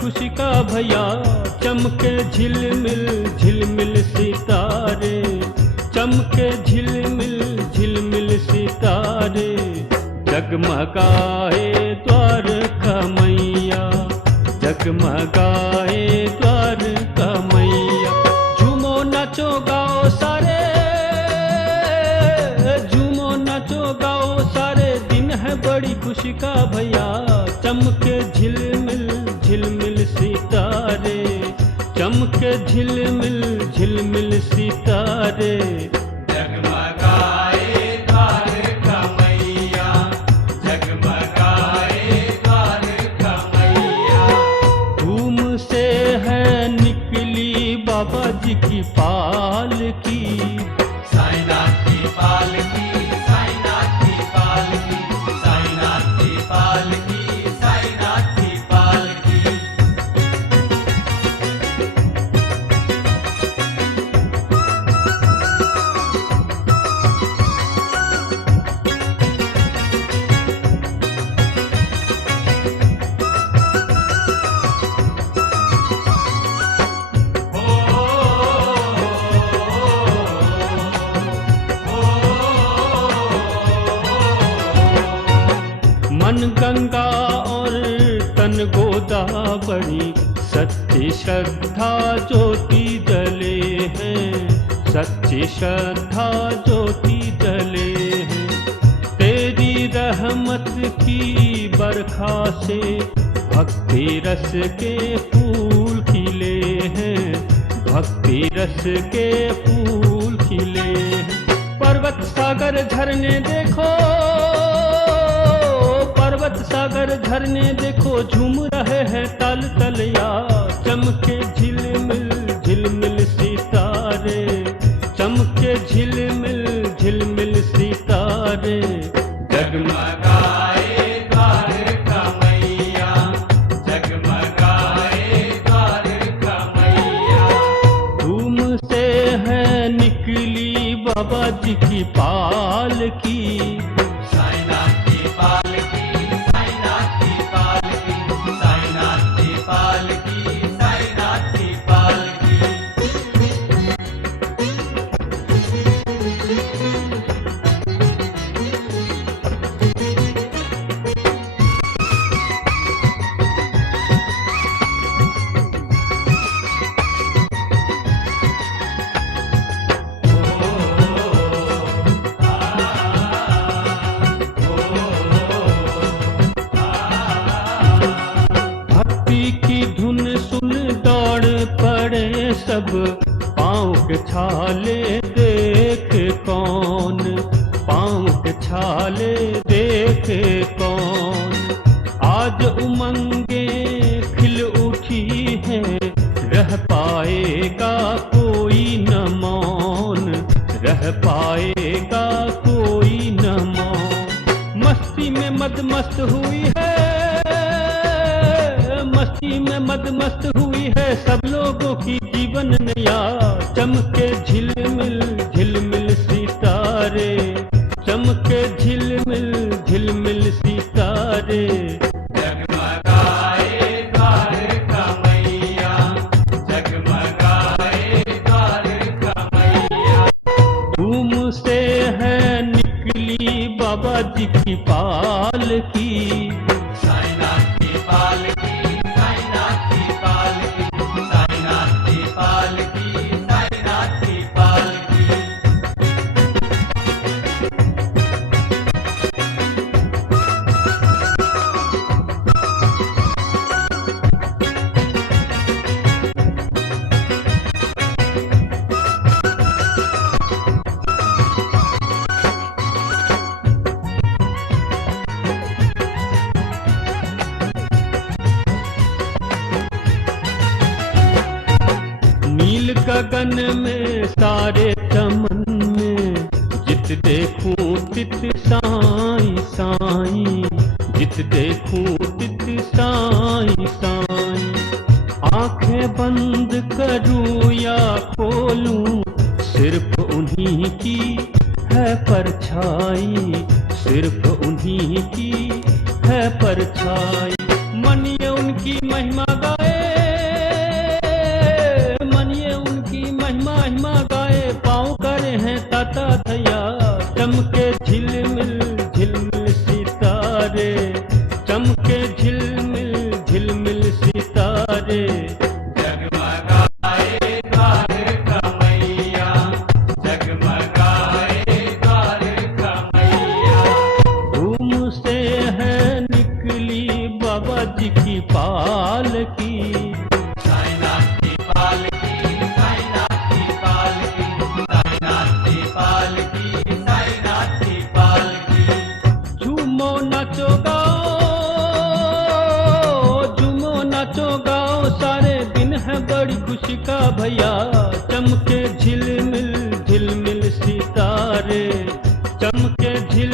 खुशी का भैया, चमके झिलमिल झिलमिल सितारे, चमके झिलमिल झिलमिल सितारे, जगमगाए द्वारका मैया, जगमगाए द्वारका मैया। झूमो नाचो गाओ सारे, झूमो नाचो गाओ सारे, दिन है बड़ी खुशी का भैया, चमके झिलमिल झिलमिल सितारे, चमके झिलमिल झिलमिल सितारे, जगमगाए द्वारका मैया, जगमगाए द्वारका मैया। धूम से है निकली बाबा जी की पालकी, साईनाथ की पालकी, साईनाथ की पालकी, साईनाथ की पालकी, साईनाथ की पालकी। मन गंगा और तन गोदावरी, सच्ची श्रद्धा ज्योति जले हैं, सच्ची श्रद्धा ज्योति जले हैं। तेरी रहमत की बरखा से भक्ति रस के फूल खिले हैं, भक्ति रस के फूल खिले हैं। पर्वत सागर झरने देखो, पर्वत सागर झरने देखो, झूम रहे हैं तल तलया, चमके झिलमिल झिलमिल सितारे, चमके झिलमिल झिलमिल सितारे, जगमगाए द्वारका मैया, जगमगाए द्वारका मैया। धूम से है निकली बाबा जी की पालकी, साईनाथ की पालकी, साईनाथ की पालकी, साईनाथ की पालकी, साईनाथ की पालकी। भक्ति की धुन सुन दौड़ पड़े सब, पाँव के छाले देख कौन, पाँव के छाले देख कौन। आज उमंगे खिल उठी है, रह पाएगा कोई न मौन, रह पाएगा कोई न मौन। मस्ती में मदमस्त हुई है, मस्ती में मदमस्त हुई है सब लोगों की जीवन नैया, चमके झिलमिल झिलमिल सितारे, चमके झिलमिल झिलमिल सितारे, जगमगाए द्वारका मैया, जगमगाए द्वारका मैया। धूम से है निकली बाबा जी की पालकी, साईनाथ की पालकी, साईनाथ की पालकी, साईनाथ की पालकी, साईनाथ की पालकी। नील गगन में सारे चमन में, जित देखूं तित साई साई, जित देखूं तित साई साई। आंखें बंद करूं या खोलूं, सिर्फ उन्हीं की है परछाई, सिर्फ उन्हीं की है परछाई। मन ये उनकी महिमा गाए, चमके झिलमिल झिलमिल सितारे, जगमगाए द्वारका मैया, जगमगाए द्वारका मैया। धूम से है निकली बाबा जी की पालकी, साईनाथ की पालकी, साईनाथ की पालकी, साईनाथ की पालकी, साईनाथ की पालकी। झूमो नाचो गाओ सारे दिन है बड़ी खुशी का भैया। चमके झिलमिल झिलमिल सितारे, चमके झिल